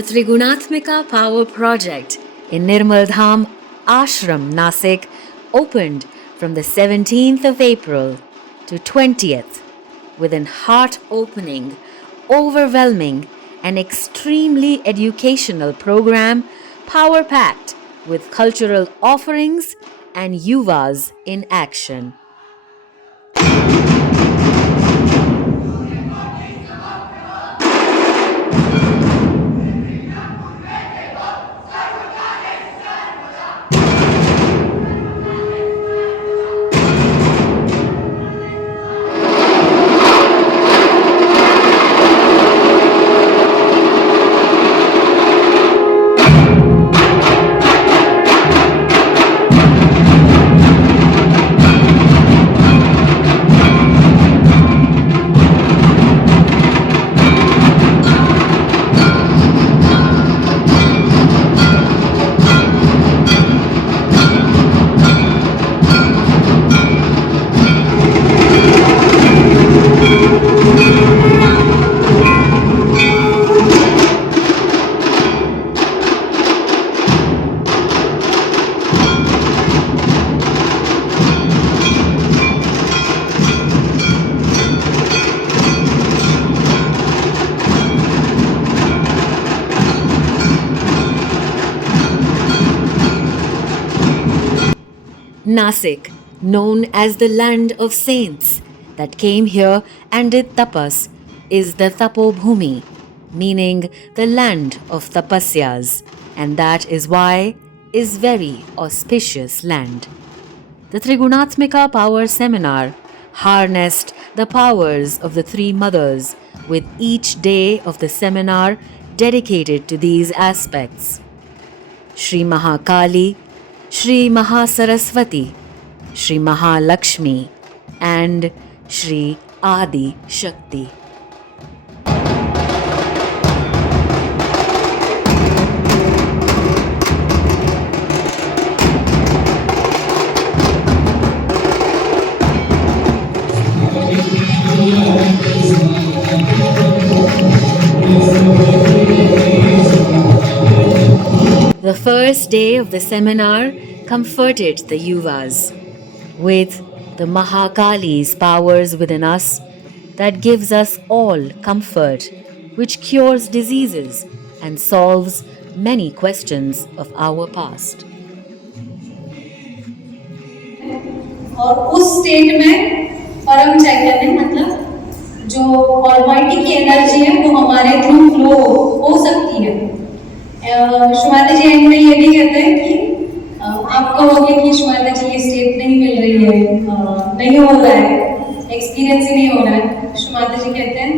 The Trigunathmika Power Project in Nirmal Dham Ashram, Nasik, opened from the 17th of April to 20th with an heart-opening, overwhelming, and extremely educational program, power-packed with cultural offerings and yuvas in action. Nasik, known as the land of saints that came here and did tapas, is the Tapobhumi, meaning the land of tapasyas, and that is why is very auspicious land. The Trigunathmika Power Seminar harnessed the powers of the three mothers, with each day of the seminar dedicated to these aspects. Shri Mahakali, Shri Mahasaraswati, Shri Mahalakshmi, and Shri Adi Shakti. The first day of the seminar comforted the yuvas with the Mahakali's powers within us that gives us all comfort, which cures diseases and solves many questions of our past. और उस स्टेट में परम चैतन्य मतलब जो ऑलमाइटी की एनर्जी है वो हमारे थ्रू फ्लो हो सकती है। श्रीमाता जी एंड में ये भी कहते हैं कि आप कहोगे कि श्रीमाता जी ये स्टेट नहीं मिल रही है, नहीं हो रहा है, एक्सपीरियंस ही नहीं हो रहा है। श्रीमाता जी कहते हैं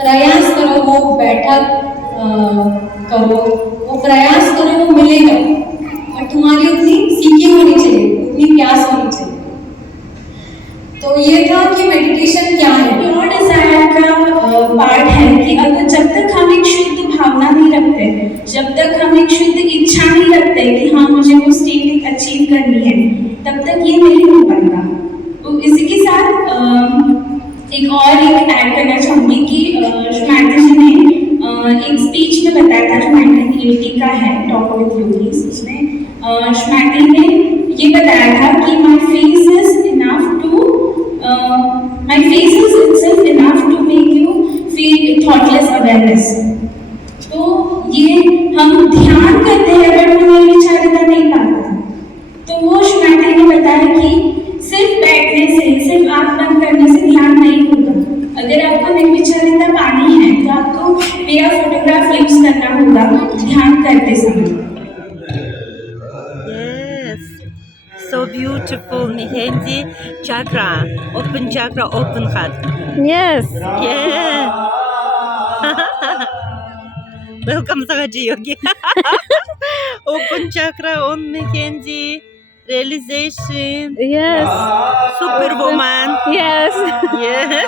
प्रयास करो, वो बैठक करो, वो प्रयास करो, वो मिलेगा, और तुम्हारी उतनी सीखी होनी चाहिए, उतनी प्यास होनी चाहिए। तो ये था कि मेडिटेशन क्या है। प्योर डिजायर का पार्ट है कि अगर जब तक हम एक शुद्ध भावना नहीं रखते, जब तक हम एक शुद्ध इच्छा नहीं रखते कि हाँ मुझे वो स्टेट अचीव करनी है, तब तक ये नहीं हो पाएगा। तो इसी के साथ एक ऐड करना चाहूँगी कि श्रीमाता जी ने एक स्पीच में बताया था जो 1980 का है, टॉक विद योगीज, उसमें श्रीमाता जी ने ये बताया था कि my face is itself enough to make you feel thoughtless awareness। तो ये हम ध्यान करते हैं बट हमें विचारिता नहीं पाते। तो वो श्रीमाता जी ने बताया कि सिर्फ बैठने से, सिर्फ आँख बंद करने से ध्यान नहीं होगा। अगर आपको निर्विचारिता पानी है तो आपको मेरा फोटोग्राफ यूज करना होगा ध्यान करते समय। So beautiful, Nihendi chakra, open heart. Yes. Yeah. Welcome Sahaji Yogi. Open chakra on Nihendi, realization. Yes. Superwoman. Yes. Yeah.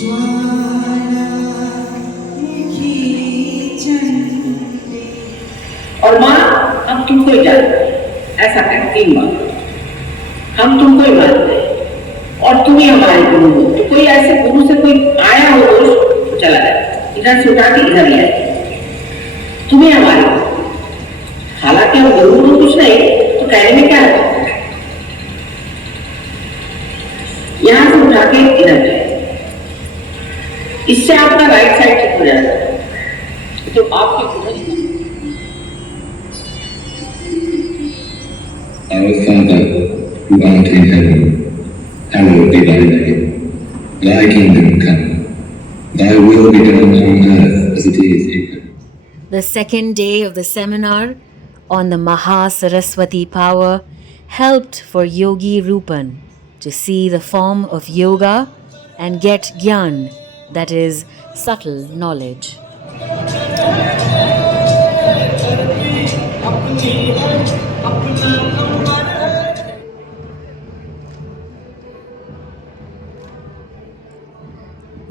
ज्वाला शक्ति माँ, हम तुमको ही मानते हैं और तुम ही हमारे गुरु हो। तो कोई ऐसे गुरु से कोई आया हो दोष तो चला जाए, इधर से उठा के इधर ले आए, तुम्हें हमारे। हालांकि हम गुरु गुरु कुछ नहीं, तो कहने में क्या है, यहां से उठा के इधर ले, इससे आपका राइट साइड ठीक हो जाएगा। तो आपके उधर Our Father, who art in heaven, hallowed be thy name. Thy kingdom come. Thy will be done on earth as it is in heaven. The second day of the seminar on the Maha Saraswati power helped for Yogi Rupan to see the form of yoga and get gyan, that is, subtle knowledge.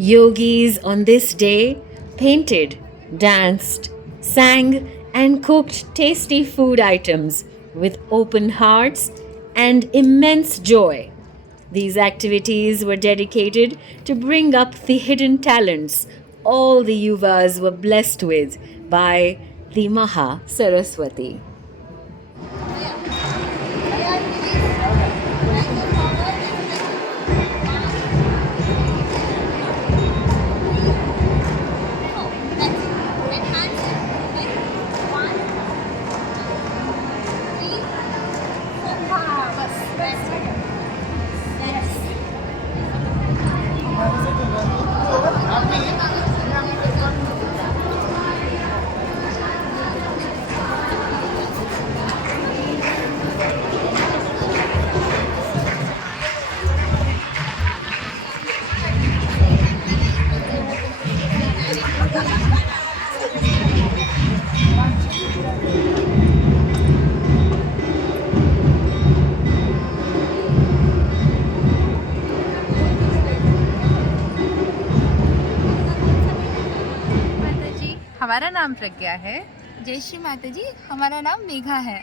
Yogis on this day painted, danced, sang, and cooked tasty food items with open hearts and immense joy. These activities were dedicated to bring up the hidden talents all the yuvas were blessed with by the Maha Saraswati. हमारा नाम प्रज्ञा है। जय श्री माता जी, हमारा नाम मेघा है।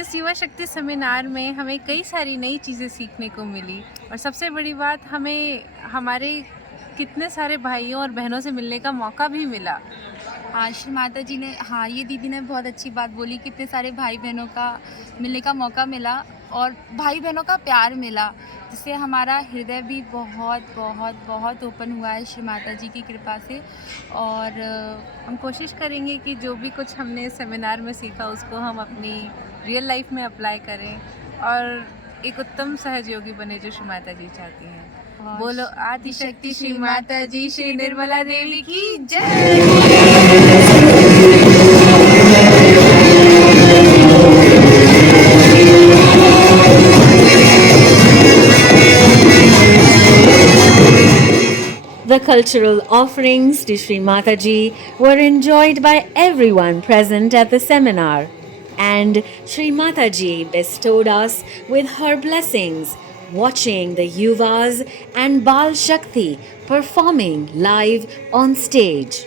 इस युवा शक्ति सेमिनार में हमें कई सारी नई चीज़ें सीखने को मिली और सबसे बड़ी बात, हमें हमारे कितने सारे भाइयों और बहनों से मिलने का मौका भी मिला। हाँ, श्री माता जी ने, हाँ, ये दीदी ने बहुत अच्छी बात बोली, कितने सारे भाई बहनों का मिलने का मौका मिला और भाई बहनों का प्यार मिला, जिससे हमारा हृदय भी बहुत बहुत बहुत ओपन हुआ है श्री माता जी की कृपा से। और हम कोशिश करेंगे कि जो भी कुछ हमने सेमिनार में सीखा उसको हम अपनी रियल लाइफ में अप्लाई करें और एक उत्तम सहयोगी बने जो श्री माता जी चाहती हैं। बोलो आदि शक्ति श्री माता जी, श्री निर्मला देवी की जय। The cultural offerings to Sri Mataji were enjoyed by everyone present at the seminar, and Sri Mataji bestowed us with her blessings, watching the Yuvas and Bal Shakti performing live on stage.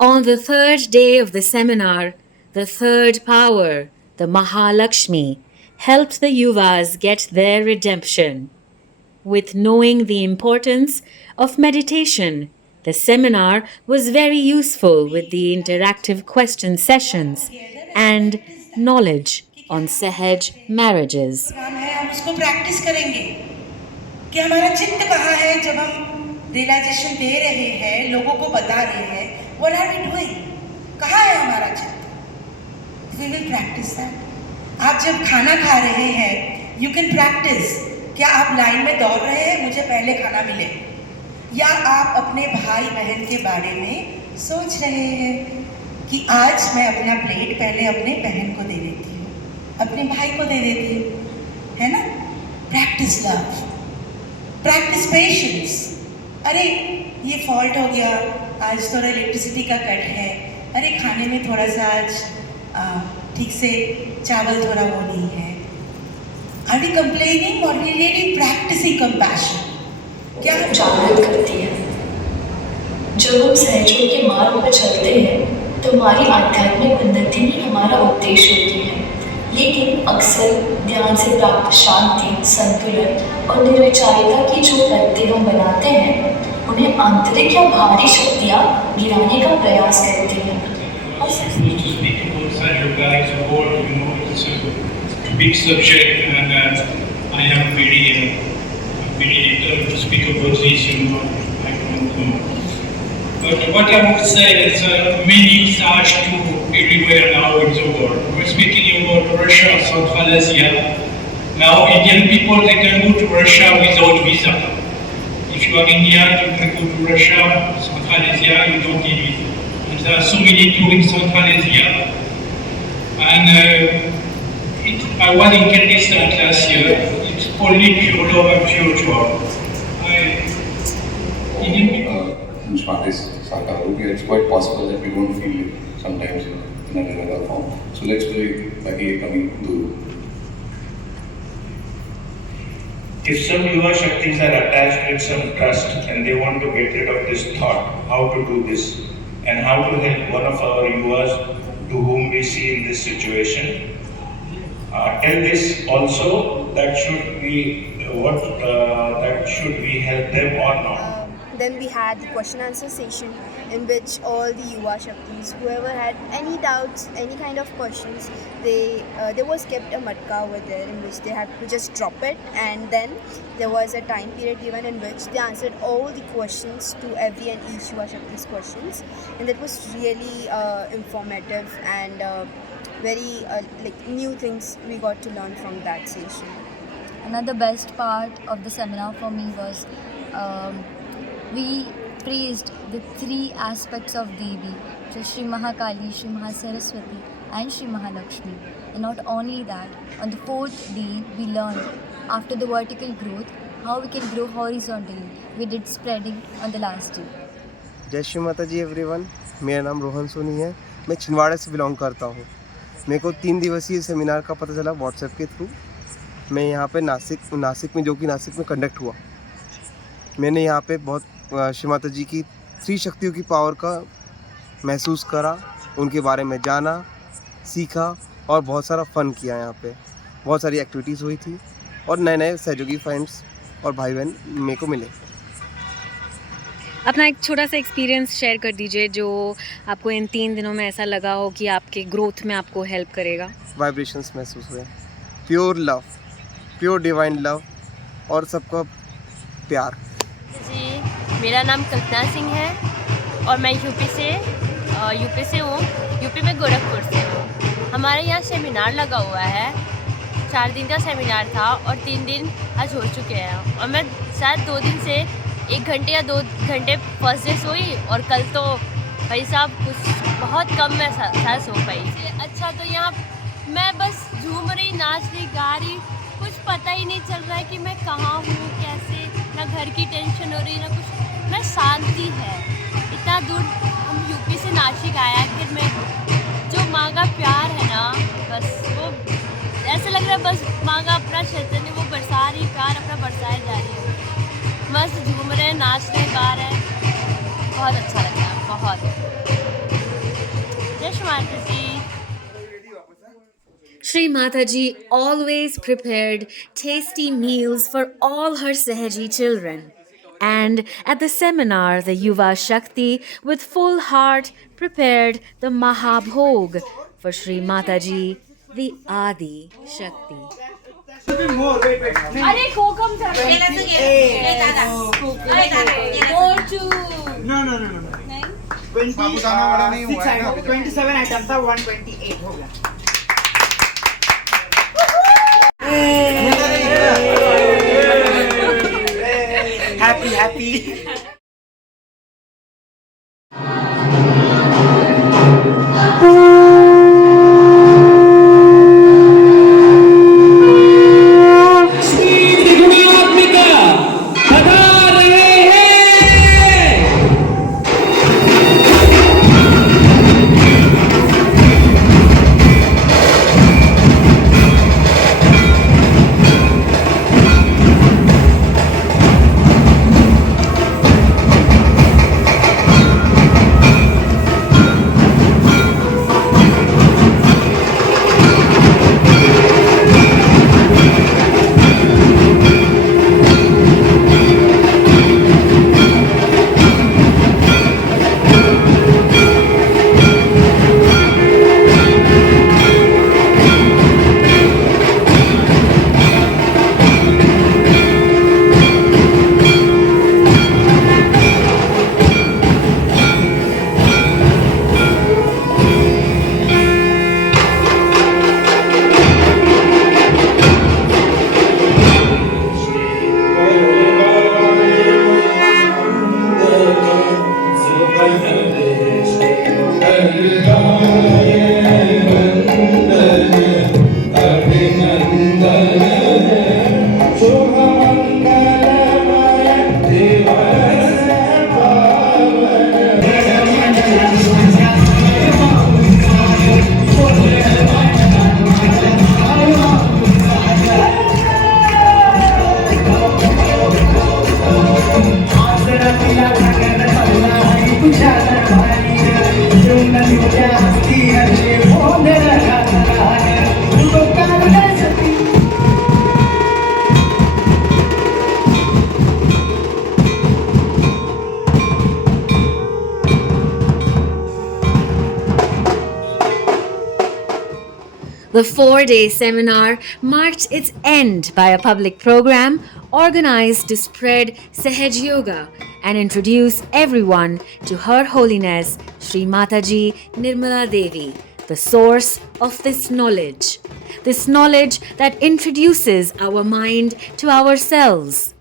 On the third day of the seminar, the third power, the Mahalakshmi, helped the Yuvas get their redemption. With knowing the importance of meditation, the seminar was very useful with the interactive question sessions and knowledge on Sahaj marriages. काम है, हम उसको प्रैक्टिस करेंगे कि हमारा चित्त कहाँ है जब हम रियलाइजेशन दे रहे हैं, लोगों को बता रहे हैं, व्हाट आर वी डूइंग, कहाँ है हमारा चित्त, वी विल प्रैक्टिस दैट। आप जब खाना खा रहे हैं, यू कैन प्रैक्टिस, क्या आप लाइन में दौड़ रहे हैं, मुझे पहले खाना मिले, या आप अपने भाई बहन के बारे में सोच रहे हैं कि आज मैं अपना प्लेट पहले अपने बहन को दे देती हूँ, अपने भाई को दे देती हूँ, है ना। Practice love, practice patience. अरे ये फॉल्ट हो गया, आज थोड़ा इलेक्ट्रिसिटी का कट है, अरे खाने में थोड़ा सा आज ठीक से चावल थोड़ा वो नहीं है। आर वी कंप्लेनिंग और वी रियली प्रैक्टिसिंग कंपैशन? क्या हम जागृत करती है। जब हम सहयोग के मार्ग पर चलते हैं तो हमारी आध्यात्मिक उन्नति ही हमारा उद्देश्य होती है, लेकिन अक्सर ध्यान से प्राप्त शांति, संतुलन और निर्विचारिता की जो पत्ते हम बनाते हैं, उन्हें आंतरिक या बाहरी शक्तियाँ गिराने का प्रयास करते हैं। Big subject, and I am very little to speak about this, I don't know. But what I would say is many such to everywhere now in the world. We're speaking about Russia, Central Asia. Now Indian people, they can go to Russia without visa. If you are Indian, you can go to Russia, Central Asia, you don't need visa. And there are so many tours in Central Asia. And I was in Kyrgyzstan last year. It's only pure love and pure joy. It's quite possible that we don't feel it sometimes in another form. So let's play Bhagi coming Duru. If some Yuva Shaktis are attached with some trust and they want to get rid of this thought, how to do this and how to help one of our Yuvas to whom we see in this situation, tell this also, that should we help them or not? Then we had the question answer session in which all the Yuva Shaktis, whoever had any doubts, any kind of questions, there was kept a matka over there in which they had to just drop it, and then there was a time period given in which they answered all the questions to every and each Yuva Shakti's questions, and that was really informative and very like new things we got to learn from that session. Another best part of the seminar for me was we praised the three aspects of Devi, so Shri Mahakali, Shri Mahasaraswati and Shri Mahalakshmi. And not only that, on the fourth day we learned after the vertical growth how we can grow horizontally. We did spreading on the last day. जय श्री माता जी एवरीवन, मेरा नाम रोहन सोनी है, मैं छिंदवाड़ा से बिलोंग करता हूँ। मेरे को 3 दिवसीय सेमिनार का पता चला व्हाट्सएप के थ्रू। मैं यहाँ पे नासिक में, जो कि नासिक में कंडक्ट हुआ, मैंने यहाँ पे बहुत श्री माता जी की 3 शक्तियों की पावर का महसूस करा, उनके बारे में जाना, सीखा और बहुत सारा फ़न किया। यहाँ पे बहुत सारी एक्टिविटीज़ हुई थी और नए नए सहयोगी फ्रेंड्स और भाई बहन मेरे को मिले। अपना एक छोटा सा एक्सपीरियंस शेयर कर दीजिए जो आपको इन 3 दिनों में ऐसा लगा हो कि आपके ग्रोथ में आपको हेल्प करेगा। वाइब्रेशंस महसूस हुए, pure love, pure divine love और सबका प्यार। जी, मेरा नाम कल्पना सिंह है और मैं यूपी से हूँ, यूपी में गोरखपुर से हूँ। हमारे यहाँ सेमिनार लगा हुआ है, 4 दिन का सेमिनार था और 3 दिन आज हो चुके हैं और मैं शायद 2 दिन से 1 घंटे या 2 घंटे फर्स्ट डे सोई और कल तो भाई साहब कुछ बहुत कम मैं शायद सो पाई। अच्छा, तो यहाँ मैं बस झूम रही, नाच रही, गा रही, कुछ पता ही नहीं चल रहा है कि मैं कहाँ हूँ, कैसे, ना घर की टेंशन हो रही ना कुछ, मैं शांति है। इतना दूर हम यूपी से नासिक आया, फिर मैं जो माँ का प्यार है ना, बस वो ऐसा लग रहा है बस माँ का अपना चैतन्य वो बरसा रही, प्यार अपना बरसाए जा रही है। मस्त झूम रहे, नाच रहे, गा रहे, बहुत अच्छा लग रहा है, बहुत। जय श्री माता जी। Shri Mataji always prepared tasty meals for all her Sahaji children. And at the seminar, the Yuva Shakti, with full heart, prepared the Mahabhog for Shri Mataji, the Adi Shakti. No. 27 आइटम था 128 हो गया. Happy. The 4-day seminar marked its end by a public program organized to spread Sahaj Yoga and introduce everyone to Her Holiness Shri Mataji Nirmala Devi, the source of this knowledge that introduces our mind to ourselves,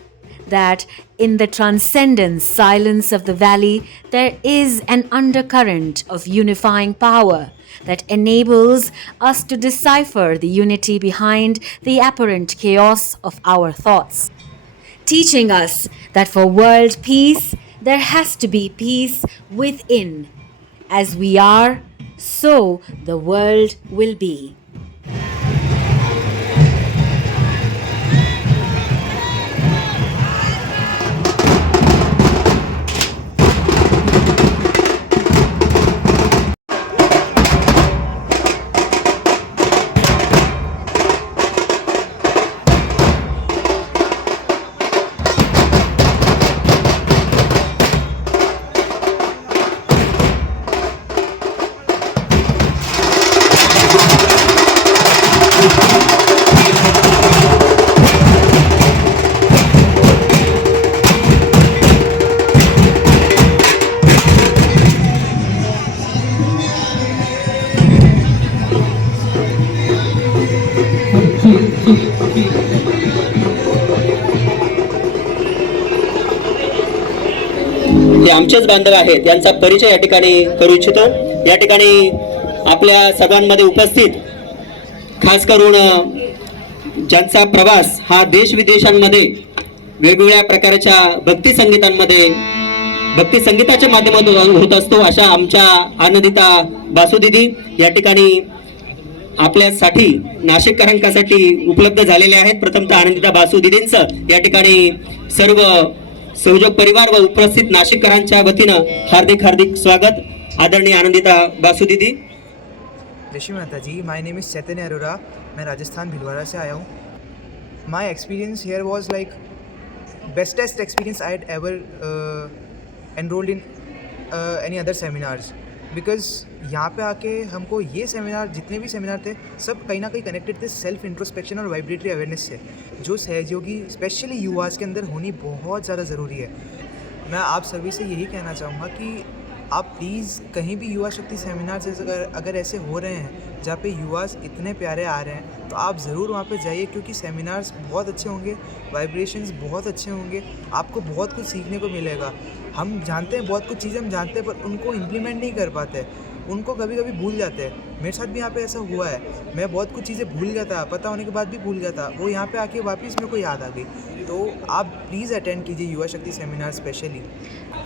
that in the transcendent silence of the valley there is an undercurrent of unifying power that enables us to decipher the unity behind the apparent chaos of our thoughts, teaching us that for world peace there has to be peace within. As we are, so the world will be. जे आमचेच बांधव आहेत यांचा परिचय या ठिकाणी करू इच्छितो. या ठिकाणी आपल्या सगळ्यांमध्ये उपस्थित खास करून ज्यांचा प्रवास हा देश विदेशांमध्ये वेगवेगळ्या प्रकारच्या भक्ती संगीताच्या माध्यमातून होत असतो अशा आमच्या आनंदिता बासुदीदी या ठिकाणी आपल्यासाठी नाशिककरांसाठी उपलब्ध झालेले आहेत. प्रथमतः आनंदिता बासुदीदींचं या ठिकाणी सर्व सहयोग परिवार व उपस्थित नाशिककरांच्या वतीनं हार्दिक स्वागत. आदरणीय आनंदिता बासुदीदी. जय श्री माता जी. माय नेम इज़ चैतन्य अरोरा. मैं राजस्थान भिलवाड़ा से आया हूँ. My experience here was like bestest experience I had ever enrolled in any other seminars, because यहाँ पे आके हमको ये सेमिनार, जितने भी सेमिनार थे, सब कहीं ना कहीं कनेक्टेड थे सेल्फ इंट्रोस्पेक्शन और वाइब्रेटरी अवेयरनेस से, जो सहयोगी स्पेशली युवास के अंदर होनी बहुत ज़्यादा ज़रूरी है. मैं आप सभी से यही कहना चाहूँगा कि आप प्लीज़ कहीं भी युवा शक्ति सेमिनार से अगर ऐसे हो रहे हैं जहाँ पे युवास इतने प्यारे आ रहे हैं, तो आप ज़रूर वहाँ पे जाइए, क्योंकि सेमिनार्स बहुत अच्छे होंगे, वाइब्रेशंस बहुत अच्छे होंगे, आपको बहुत कुछ सीखने को मिलेगा. हम जानते हैं बहुत कुछ चीज़ें हम जानते हैं, पर उनको इम्प्लीमेंट नहीं कर पाते, उनको कभी कभी भूल जाते हैं. मेरे साथ भी यहाँ पे ऐसा हुआ है. मैं बहुत कुछ चीज़ें भूल गया था, पता होने के बाद भी भूल गया था, वो यहाँ पे आके वापस मेरे को याद आ गई. तो आप प्लीज़ अटेंड कीजिए युवा शक्ति सेमिनार. स्पेशली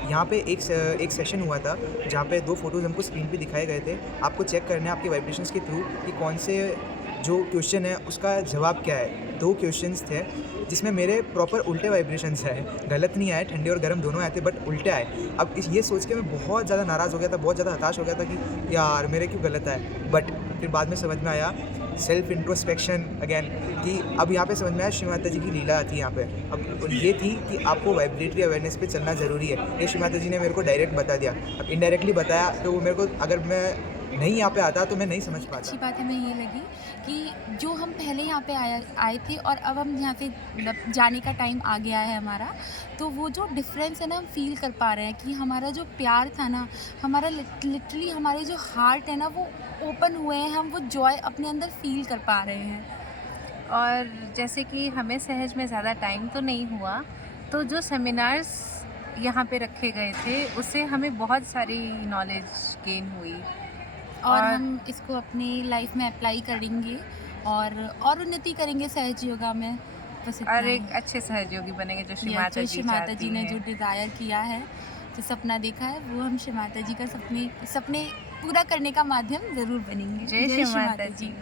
यहाँ पे एक सेशन हुआ था जहाँ पे 2 फोटोज़ हमको स्क्रीन पे दिखाए गए थे. आपको चेक करना है आपके वाइब्रेशंस के थ्रू कि कौन से जो क्वेश्चन है उसका जवाब क्या है. 2 क्वेश्चंस थे जिसमें मेरे प्रॉपर उल्टे वाइब्रेशंस आए. गलत नहीं आए, ठंडे और गर्म दोनों आए थे, बट उल्टे आए. अब ये सोच के मैं बहुत ज़्यादा नाराज़ हो गया था, बहुत ज़्यादा हताश हो गया था कि यार मेरे क्यों गलत आए. बट फिर बाद में समझ में आया, सेल्फ इंट्रोस्पेक्शन अगेन, कि अब यहाँ पे समझ में आया श्री माता जी की लीला आती है यहाँ पे. अब ये थी कि आपको वाइब्रेटरी अवेयरनेस पे चलना ज़रूरी है. ये श्री माता जी ने मेरे को डायरेक्ट बता दिया. अब इनडायरेक्टली बताया तो वो मेरे को, अगर मैं नहीं यहाँ पे आता तो मैं नहीं समझ पाता. अच्छी बात हमें ये लगी कि जो हम पहले यहाँ पे आए थे और अब हम यहाँ से मतलब जाने का टाइम आ गया है हमारा, तो वो जो डिफरेंस है ना हम फील कर पा रहे हैं कि हमारा जो प्यार था ना, हमारा लिटरली हमारे जो हार्ट है ना वो ओपन हुए हैं, हम वो जॉय अपने अंदर फील कर पा रहे हैं. और जैसे कि हमें सहज में ज़्यादा टाइम तो नहीं हुआ, तो जो सेमिनार्स यहाँ पे रखे गए थे उससे हमें बहुत सारी नॉलेज गेन हुई और हम इसको अपनी लाइफ में अप्लाई करेंगे और उन्नति करेंगे सहज योगा में. बस और एक अच्छे सहयोगी बनेंगे जो श्री माता जी ने जो डिज़ायर किया है, जो सपना देखा है, वो हम श्री माता जी का सपने पूरा करने का माध्यम ज़रूर बनेंगे. जय श्री माता जी.